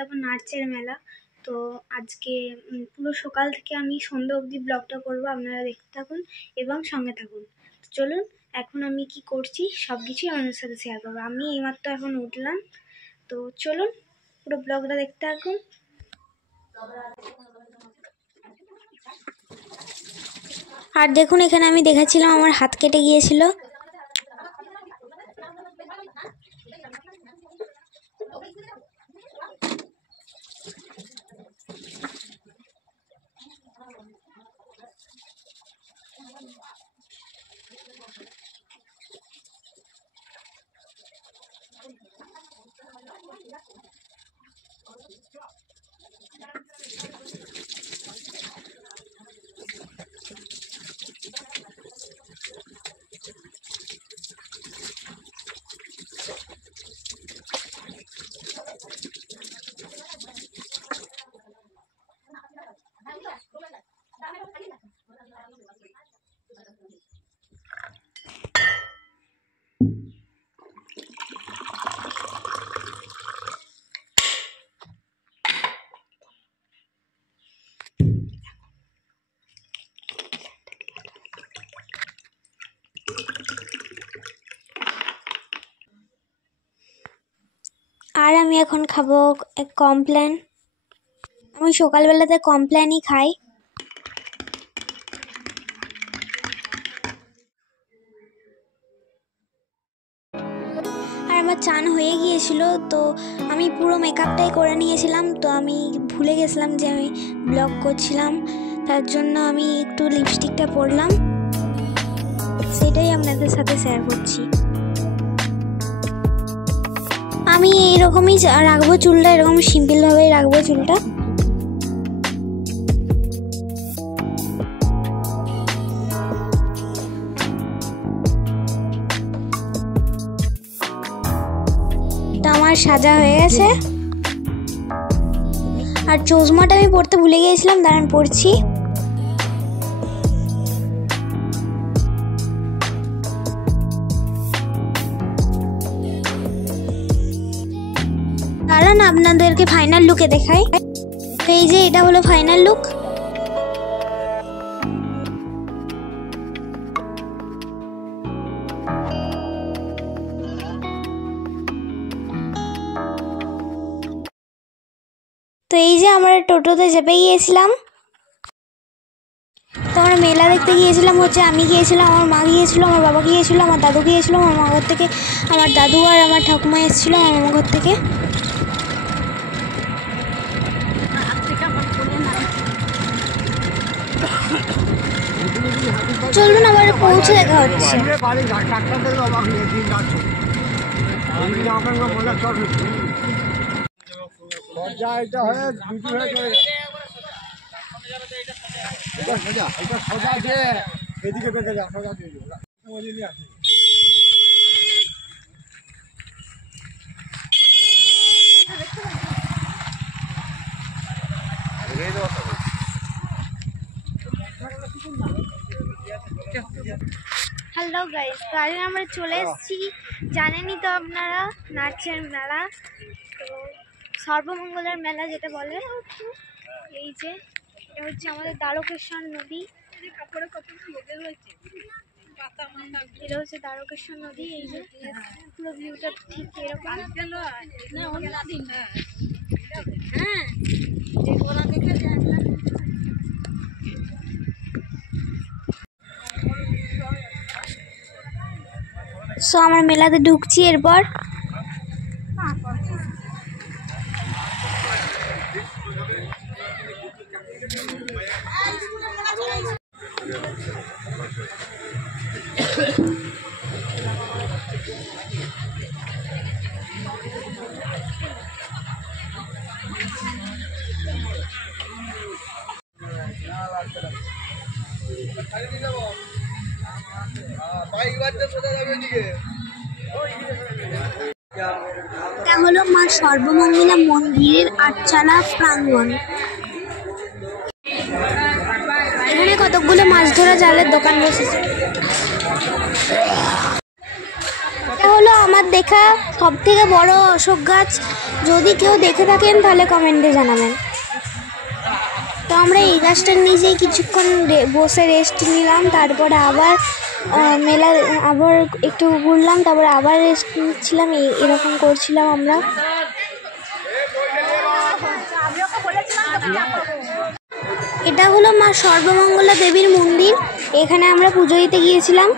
যাব নার্চের মেলা। তো আজকে পুরো সকাল থেকে আমি সন্ধ্যা অবধি ব্লগটা করব, আপনারা দেখতে থাকুন এবং সঙ্গে থাকুন। চলুন এখন আমি কি করছি সব কিছুই আপনাদের সাথে শেয়ার করবো। আমি এইমাত্র এখন উঠলাম, তো চলুন পুরো ব্লগটা দেখতে থাকুন। আর দেখুন এখানে আমি দেখাচ্ছিলাম আমার হাত কেটে গিয়েছিল। আর আমি এখন খাবো কমপ্লেন। আমি সকালবেলাতে কমপ্লেনই খাই। আর আমার চান হয়ে গিয়েছিল, তো আমি পুরো মেকআপটাই করে নিয়েছিলাম। তো আমি ভুলে গেছিলাম যে আমি ব্লগ করছিলাম, তার জন্য আমি একটু লিপস্টিকটা পরলাম, সেটাই আপনাদের সাথে শেয়ার করছি। আমি এরকমই রাখবো চুলটা, এরকম সিম্পলভাবেই রাখবো চুলটা। তো আমার সাজা হয়ে গেছে। আর চশমাটা আমি পরতে ভুলে গিয়েছিলাম, দাঁড়ান পরছি। দাঁড়ান আপনাদেরকে ফাইনাল লুকে দেখাই। এই যে এটা হলো ফাইনাল লুক। তো এই যে আমরা টোটোতে চেপে গিয়েছিলাম। তো আমরা মেলা দেখতে গিয়েছিলাম, হচ্ছে আমি গিয়েছিলাম, আমার মা গিয়েছিল, আমার বাবা গিয়েছিল, আমার দাদু গিয়েছিল, আমার মা ঘর থেকে আমার দাদু আর আমার ঠাকুমা এসেছিলো আমার মামা ঘর থেকে। চলুন আবার পৌঁছে দেখা হচ্ছে। হ্যালো গাইস, তো আজ আমরা চলে এসেছি, জানেনই তো আপনারা, নাচের মেলা। তো সর্বমঙ্গলের মেলা যেটা বলে, এই যে এটা হচ্ছে আমাদের দ্বারকেশ্বর নদী। এটা হচ্ছে দ্বারকেশ্বর নদী। এই যে পুরো ভিউটা ঠিক এরকম। সো আমরা মেলাতে ঢুকছি এরপর। এটা হলো মা সর্বমঙ্গলা মন্দিরের আটচালা প্রাঙ্গণ। এখানে কতগুলো মাছ ধরা জালের দোকান বসেছে। এটা হলো আমার দেখা সবথেকে বড় অশোক গাছ। যদি কেউ দেখে থাকেন তাহলে কমেন্টে জানাবেন। তো আমরা এই গাছটার নিচেই কিছুক্ষণ বসে রেস্ট নিলাম, তারপরে আবার মেলা আবার একটু ঘুরলাম, তারপরে আবার রেস্ট নিচ্ছিলাম, এরকম করছিলাম আমরা। এটা হলো মা সর্বমঙ্গলা দেবীর মন্দির, এখানে আমরা পুজো দিতে গিয়েছিলাম।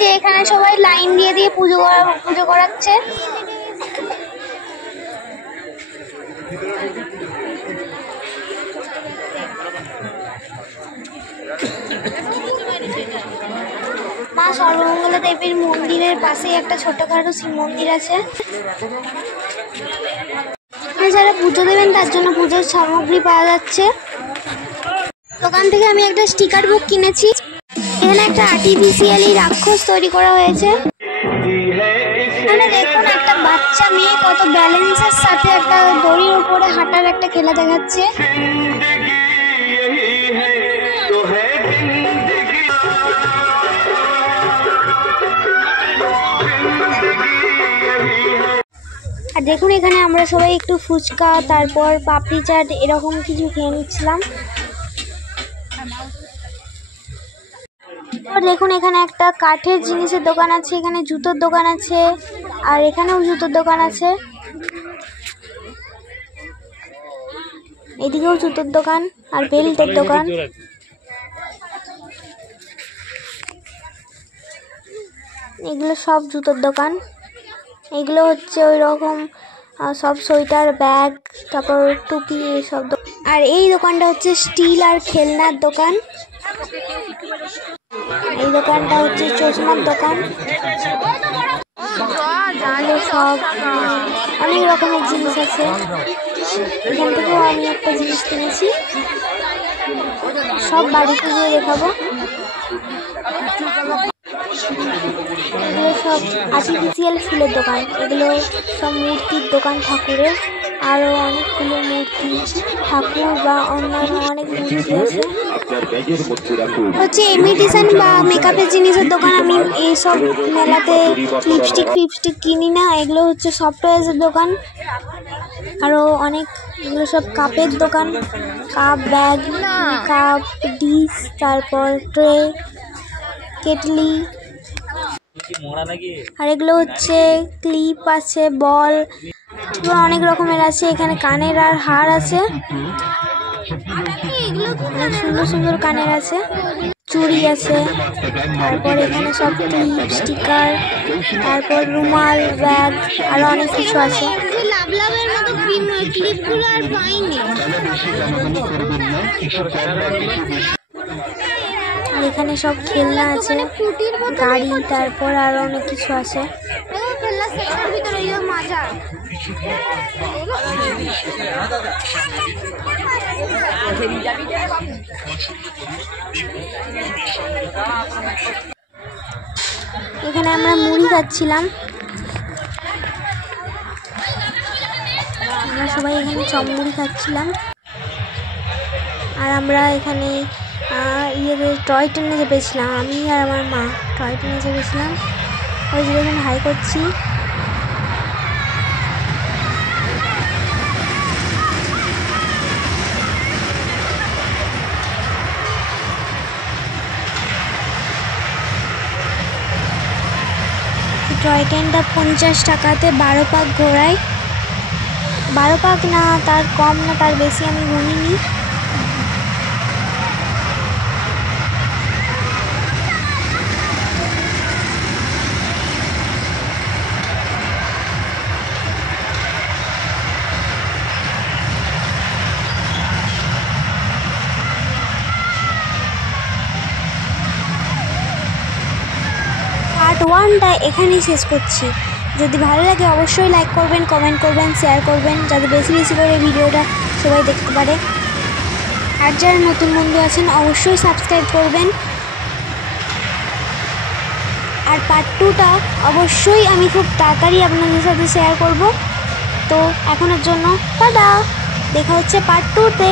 যে এখানে সবাই লাইন দিয়ে দিয়ে পুজো করাচ্ছে। মা সর্বমঙ্গলা দেবীর মন্দিরের পাশে একটা ছোটখাটো শিব মন্দির আছে। যারা পুজো দেবেন তার জন্য পুজোর সামগ্রী পাওয়া যাচ্ছে। দোকান থেকে আমি একটা স্টিকার বুক কিনেছি। এখানে একটা আর্টিফিশিয়ালি রাক্ষস তৈরি করা হয়েছে। এখানে দেখুন একটা বাচ্চা মেয়ে কত ব্যালেন্সের সাথে একটা দড়ির উপরে হাঁটার একটা খেলা দেখাচ্ছে। আর দেখুন এখানে আমরা সবাই একটু ফুচকা, তারপর পাপড়ি চাট এরকম কিছু খেয়ে নিচ্ছিলাম। আর দেখুন এখানে একটা কাঠের জিনিসের দোকান আছে, এখানে জুতোর দোকান আছে, আর এখানেও জুতোর দোকান আছে, এদিকেও জুতোর দোকান আর বেল্টের দোকান। এগুলো সব জুতোর দোকান। এগুলো হচ্ছে ওই রকম সব সোয়েটার, ব্যাগ, তারপর টুপি এইসব। আর এই দোকানটা হচ্ছে স্টিল আর খেলনার দোকান। এই দোকানটা হচ্ছে চশমার দোকান। সব অনেক রকমের জিনিস আছে। এখান থেকেও আমি একটা জিনিস কিনেছি, সব বাড়িতে গিয়ে দেখাবো। এগুলো সব আর্টিফিশিয়াল ফুলের দোকান, এগুলো সব মূর্তির দোকান ঠাকুরের। আরও অনেকগুলো মূর্তি, ঠাকুর বা অন্যান্য অনেক মূর্তি আছে। হচ্ছে ইমিটেশন বা মেকআপের জিনিসের দোকান। আমি এইসব মেলাতে লিপস্টিক কিনি না, এগুলো হচ্ছে সফটওয়্যারের দোকান। আরও অনেক, এগুলো সব কাপের দোকান, কাপ, ব্যাগ, কাপ, ডিশ, তারপর ট্রে, কেটলি। আর এগুলো হচ্ছে ক্লিপ আছে, বল, অনেক রকমের আছে। এখানে কানের আর হার আছে, অনেক সুন্দর সুন্দর কানের আছে, চুড়ি আছে। তারপর এখানে সব ক্লিপ, স্টিকার, তারপর রুমাল, ব্যাগ, আরো অনেক কিছু আছে। আর এখানে সব খেলনা আছে, গাড়ি, তারপর আরো অনেক কিছু আছে। এখানে আমরা মুড়ি খাচ্ছিলাম। আমরা সবাই এখানে চপ মুড়ি খাচ্ছিলাম। আর আমরা এখানে টয় ট্রেনে চেপেছিলাম, আমি আর আমার মা টয় ট্রেনে চেপেছিলাম। ওই যে এখানে হাই করছি। টয় ট্রেনটা 50 টাকাতে 12 পাক ঘোরায়। 12 পাক না, তার কম না তার বেশি আমি গুনিনি। পার্ট 1টা এখানেই শেষ করছি। যদি ভালো লাগে অবশ্যই লাইক করবেন, কমেন্ট করবেন, শেয়ার করবেন, যাতে বেশি বেশি করে ভিডিওটা সবাই দেখতে পারে। আর যারা নতুন বন্ধু আছেন অবশ্যই সাবস্ক্রাইব করবেন। আর পার্ট 2টা অবশ্যই আমি খুব তাড়াতাড়ি আপনাদের সাথে শেয়ার করব। তো এখনের জন্য টাটা, দেখা হচ্ছে পার্ট 2তে।